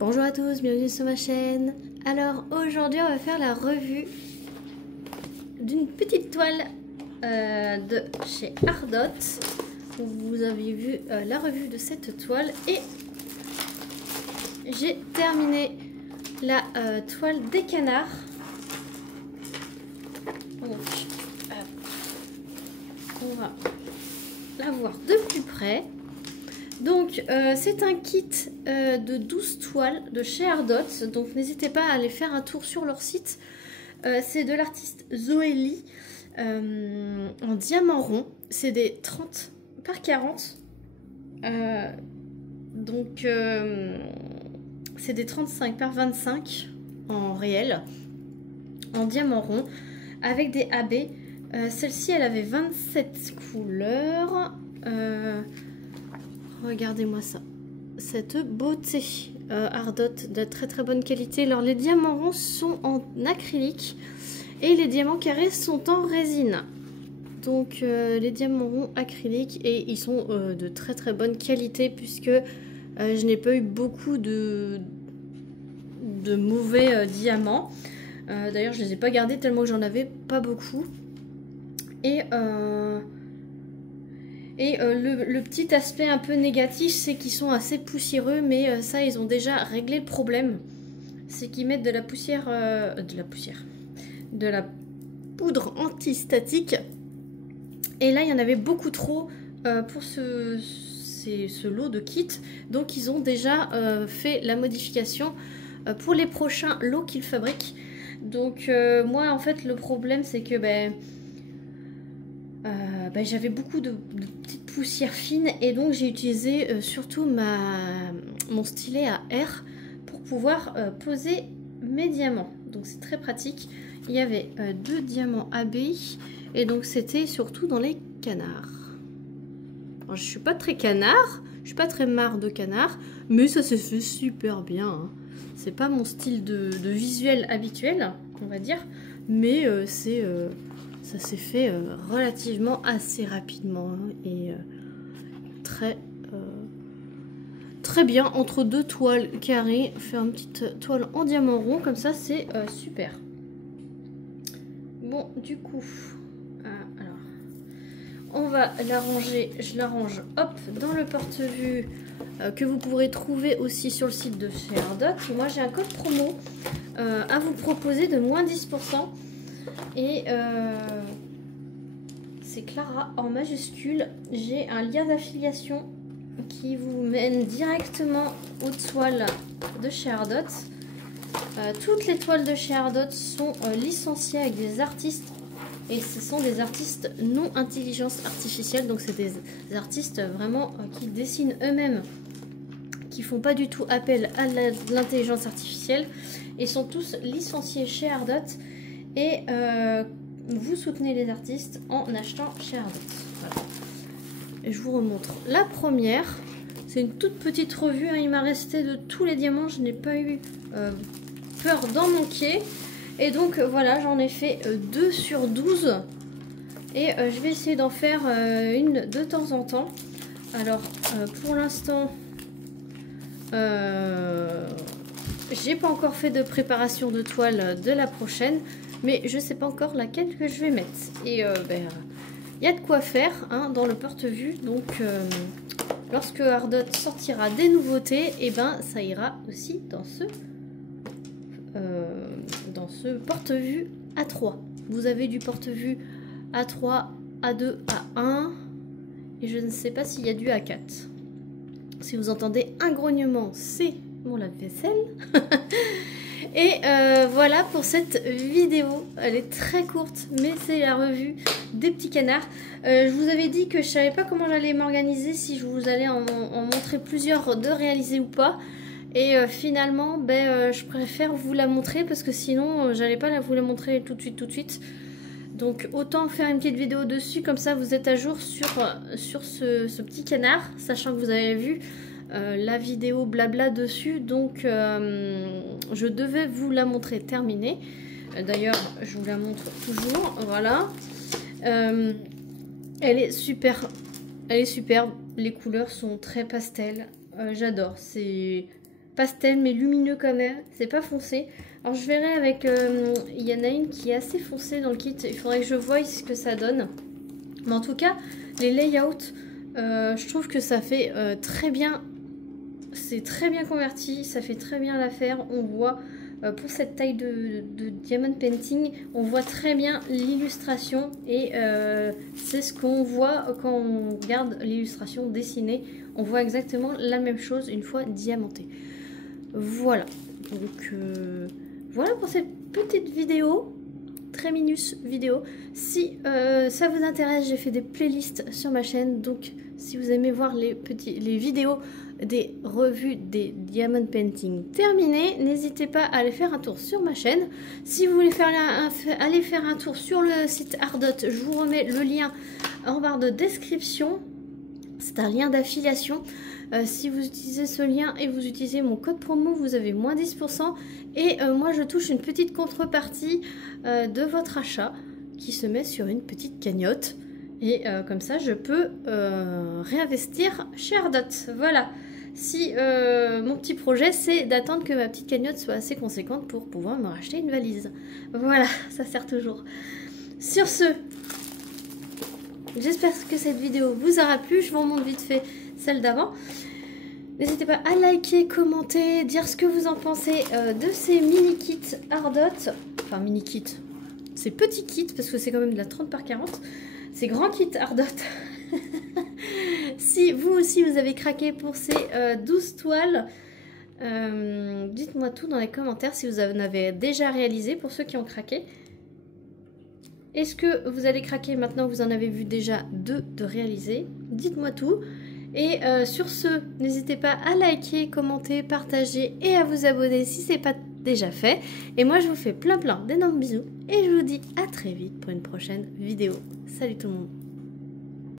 Bonjour à tous, bienvenue sur ma chaîne. Alors aujourd'hui on va faire la revue d'une petite toile de chez Ardot. Vous avez vu la revue de cette toile et j'ai terminé la toile des canards. Donc, on va la voir de plus près. Donc c'est un kit de 12 toiles de chez Ardot, donc n'hésitez pas à aller faire un tour sur leur site. C'est de l'artiste Zoélie en diamant rond, c'est des 30 par 40, donc c'est des 35 par 25 en réel, en diamant rond, avec des AB. Celle-ci elle avait 27 couleurs. Regardez-moi ça, cette beauté. Ardot de très très bonne qualité. Alors les diamants ronds sont en acrylique et les diamants carrés sont en résine. Donc les diamants ronds acryliques, et ils sont de très très bonne qualité puisque je n'ai pas eu beaucoup de mauvais diamants. D'ailleurs je les ai pas gardés tellement que j'en avais pas beaucoup. Et le petit aspect un peu négatif, c'est qu'ils sont assez poussiéreux, mais ça, ils ont déjà réglé le problème. C'est qu'ils mettent de la poussière, de la poudre antistatique. Et là, il y en avait beaucoup trop pour ce lot de kit. Donc, ils ont déjà fait la modification pour les prochains lots qu'ils fabriquent. Donc, moi, en fait, le problème, c'est que j'avais beaucoup de petites poussières fines et donc j'ai utilisé surtout mon stylet à R pour pouvoir poser mes diamants. Donc c'est très pratique. Il y avait 2 diamants AB et donc c'était surtout dans les canards. Alors, je suis pas très canard, je suis pas très marre de canard, mais ça se fait super bien. Hein. C'est pas mon style de visuel habituel, on va dire, mais ça s'est fait relativement assez rapidement hein, et très bien entre 2 toiles carrées. Faire une petite toile en diamant rond comme ça, c'est super. Bon, du coup, alors on va la ranger. Je la range, hop, dans le porte-vue que vous pourrez trouver aussi sur le site de chez Ardot. Moi, j'ai un code promo à vous proposer de moins 10%. Et c'est Clara en majuscule. J'ai un lien d'affiliation qui vous mène directement aux toiles de chez Ardot. Toutes les toiles de chez Ardot sont licenciées avec des artistes. Et ce sont des artistes non intelligence artificielle. Donc c'est des artistes vraiment qui dessinent eux-mêmes, qui font pas du tout appel à l'intelligence artificielle. Et sont tous licenciés chez Ardot. Et vous soutenez les artistes en achetant chez Ardot. Voilà. Et je vous remontre la première. C'est une toute petite revue. Hein. Il m'a resté de tous les diamants. Je n'ai pas eu peur d'en manquer. Et donc voilà, j'en ai fait 2 sur 12. Et je vais essayer d'en faire une de temps en temps. Alors pour l'instant, j'ai pas encore fait de préparation de toile de la prochaine. Mais je ne sais pas encore laquelle que je vais mettre. Et y a de quoi faire hein, dans le porte-vue. Donc lorsque Ardot sortira des nouveautés, et ça ira aussi dans ce porte-vue A3. Vous avez du porte-vue A3, A2, A1. Et je ne sais pas s'il y a du A4. Si vous entendez un grognement, c'est mon lave-vaisselle. Et voilà pour cette vidéo. Elle est très courte, mais c'est la revue des petits canards. Je vous avais dit que je savais pas comment j'allais m'organiser, si je vous allais en montrer plusieurs de réaliser ou pas. Et finalement, je préfère vous la montrer parce que sinon, j'allais pas vous la montrer tout de suite. Donc autant faire une petite vidéo dessus, comme ça vous êtes à jour sur ce petit canard, sachant que vous avez vu la vidéo blabla dessus, donc je devais vous la montrer terminée. D'ailleurs je vous la montre toujours, voilà. Elle est superbe, les couleurs sont très pastel, j'adore, c'est pastel mais lumineux quand même, c'est pas foncé. Alors je verrai avec, il y en a une qui est assez foncée dans le kit, il faudrait que je voie ce que ça donne. Mais en tout cas, les layouts, je trouve que ça fait très bien, c'est très bien converti, ça fait très bien l'affaire. On voit, pour cette taille de diamond painting, on voit très bien l'illustration et c'est ce qu'on voit quand on regarde l'illustration dessinée. On voit exactement la même chose une fois diamantée. Voilà, donc voilà pour cette petite vidéo, très minus vidéo. Si ça vous intéresse, j'ai fait des playlists sur ma chaîne, donc si vous aimez voir les vidéos des revues des diamond painting terminées, n'hésitez pas à aller faire un tour sur ma chaîne. Si vous voulez aller faire un tour sur le site Ardot, je vous remets le lien en barre de description. C'est un lien d'affiliation. Si vous utilisez ce lien et vous utilisez mon code promo, vous avez moins 10%. Et moi, je touche une petite contrepartie de votre achat qui se met sur une petite cagnotte. Et comme ça, je peux réinvestir chez Ardot. Voilà. Si mon petit projet, c'est d'attendre que ma petite cagnotte soit assez conséquente pour pouvoir me racheter une valise. Voilà, ça sert toujours. Sur ce, j'espère que cette vidéo vous aura plu. Je vous remonte vite fait celle d'avant. N'hésitez pas à liker, commenter, dire ce que vous en pensez de ces mini-kits Ardot. Enfin, mini-kits, ces petits kits, parce que c'est quand même de la 30 par 40. Ces grands kits Ardot. Si vous aussi vous avez craqué pour ces 12 toiles, dites-moi tout dans les commentaires si vous en avez déjà réalisé pour ceux qui ont craqué. Est-ce que vous allez craquer maintenant que vous en avez vu déjà 2 de réaliser? Dites-moi tout. Et sur ce, n'hésitez pas à liker, commenter, partager et à vous abonner si ce n'est pas déjà fait. Et moi, je vous fais plein d'énormes bisous et je vous dis à très vite pour une prochaine vidéo. Salut tout le monde!